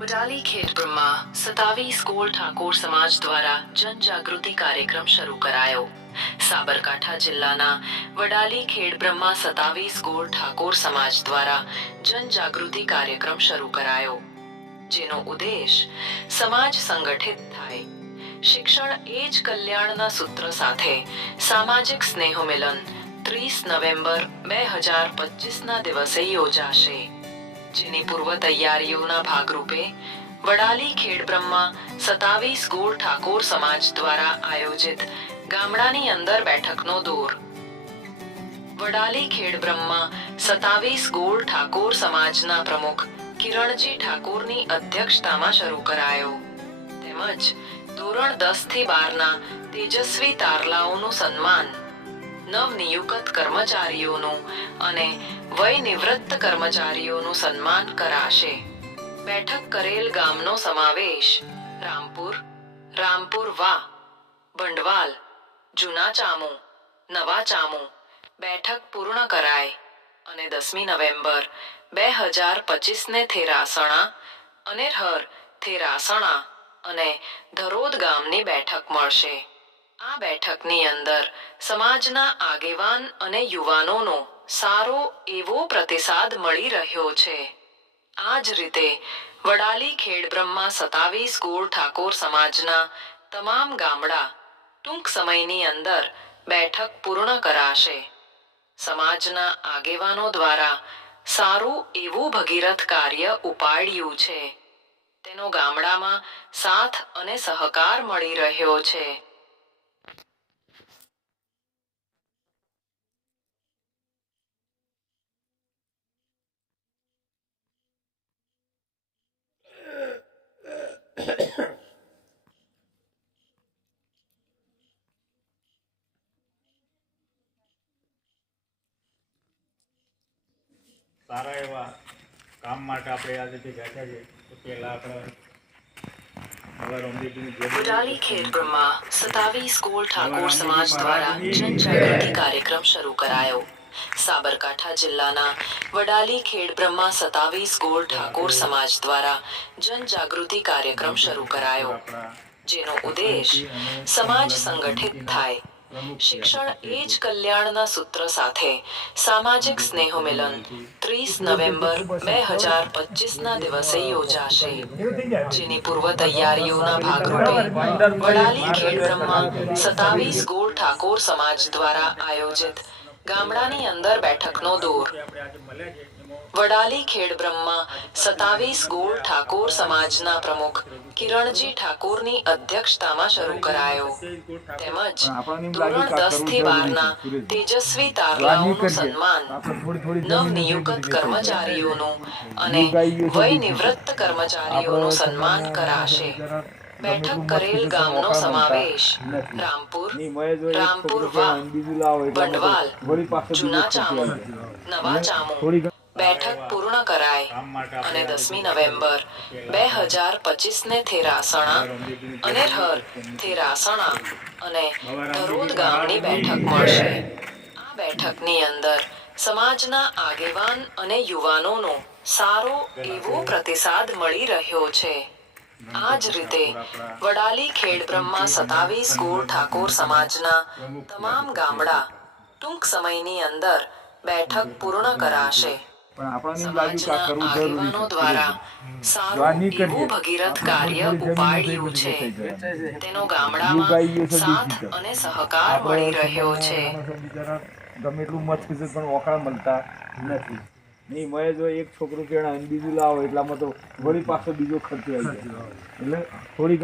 વડાલી ખેડબ્રહ્મા સતાવીસ કોળ ઠાકોર સમાજ દ્વારા જનજાગૃતિ કાર્યક્રમ શરૂ કરાયો. સાબરકાંઠા જિલ્લાના વડાલી ખેડબ્રહ્મા સતાવીસ ગોળ ઠાકોર સમાજ દ્વારા જનજાગૃતિ કાર્યક્રમ શરૂ કરાયો. જેનો ઉદ્દેશ સમાજ સંગઠિત થાય. શિક્ષણ એ જ કલ્યાણના સૂત્ર સાથે સામાજિક સ્નેહ મિલન ત્રીસ નવેમ્બર બે હજાર પચીસના દિવસે યોજાશે. જેની પૂર્વ તૈયારીઓના ભાગરૂપે વડાલી ખેડબ્રહ્મા સતાવીસ ગોળ ઠાકોર સમાજ દ્વારા આયોજિત ગામડાની અંદર બેઠકનો દોર. વડાલી ખેડબ્રહ્મા સતાવીસ ગોળ ઠાકોર સમાજના પ્રમુખ કિરણજી ઠાકોરની અધ્યક્ષતામાં શરૂ કરાયો. તેમજ ધોરણ દસથી બારના તેજસ્વી તારલાઓનું સન્માન નવનિયુક્ત કર્મચારીઓનું અને વય નિવૃત્ત કર્મચારીઓનું સન્માન કરાશે. બેઠક કરેલ ગામનો સમાવેશ રામપુર રામપુર વા, ભંડવાલ, જૂના ચામુ, નવા ચામુ, બેઠક પૂર્ણ કરાય અને દસમી નવેમ્બર બે હજાર પચીસને થેરાસણા અને હર થેરાસણા અને ધરોદ ગામની બેઠક મળશે. આ બેઠકની અંદર સમાજના આગેવાન અને યુવાનોનો સારો એવો પ્રતિસાદ મળી રહ્યો છે. આ જ રીતે વડાલી ખેડબ્રહ્મા સત્તાવીસ સ્કૂલ ઠાકોર સમાજના તમામ ગામડા ટૂંક સમયની અંદર બેઠક પૂર્ણ કરાશે. સમાજના આગેવાનો દ્વારા સારું એવું ભગીરથ કાર્ય ઉપાડ્યું છે. તેનો ગામડામાં સાથ અને સહકાર મળી રહ્યો છે. સારા એવા કામ માટે આપણે આજે બેઠા છે તો પહેલા આપણે કાર્યક્રમ શરૂ કરાયો. સાબરકાંઠા જિલ્લાના વડાલી ખેડબ્રહ્મા સતાવી ગોળ ઠાકોર સમાજ દ્વારા જનજાગૃતિ કાર્યક્રમ શરૂ કરાયો જેનો ઉદ્દેશ સમાજ સંગઠિત થાય. શિક્ષણ એ જ કલ્યાણના સૂત્ર સાથે સામાજિક સ્નેહ મિલન ત્રીસ નવેમ્બર બે હજાર પચીસના દિવસે યોજાશે જેની પૂર્વ તૈયારીઓના ભાગરૂપે વડાલી ખેડબ્રહ્મા સત્તાવીસ ગોળ ઠાકોર સમાજ દ્વારા આયોજિત ગામડાની અંદર બેઠકનો દોર. આપણે ખેડ બ્રહ્મા છે ગોળ વડાલી ઠાકોર સમાજના પ્રમુખ. કિરણજી ઠાકોરની અધ્યક્ષતામાં શરૂ કરાયો. તેમજ ધોરણ દસથી બારના તેજસ્વી તારલાઓનું સન્માન. નવનિયુક્ત કર્મચારીઓનું અને વય નિવૃત્ત કર્મચારીઓનું સન્માન કરાશે. બેઠક કરેલ ગામનો સમાવેશ. રામપુર રામપુર વા ભંડવાલ જૂના ચામુ નવા ચામુ બેઠક પૂર્ણ કરાય અને દસમી નવેમ્બર બે હજાર પચીસને થેરાસણા અને હર થેરાસણા અને ધરોદ ગામની બેઠક મળશે. આ બેઠકની અંદર સમાજના આગેવાન અને યુવાનોનો સારો એવો પ્રતિસાદ મળી રહ્યો છે. આ જ રીતે વડાલી ખેડબ્રહ્મા સત્તાવીસ ગોળ ઠાકોર સમાજના તમામ ગામડા ટૂંક સમયની અંદર બેઠક પૂર્ણ કરાશે. પણ આપણને એમ લાગ્યું કે આ કરવું જરૂરી છે. જો આ નહીં કરીએ, ભગીરથ કાર્ય ઉપાડ્યું છે. તેનો ગામડામાં સાથ અને સહકાર મળી રહ્યો છે. ગમે એટલું મત છે પણ ઓખા મળતા નથી. નહીં મળે જો એક છોકરું કેણા અને બીજું લાવો એટલામાં તો વળી પાછો બીજો ખર્ચો આવી જાય. એટલે થોડી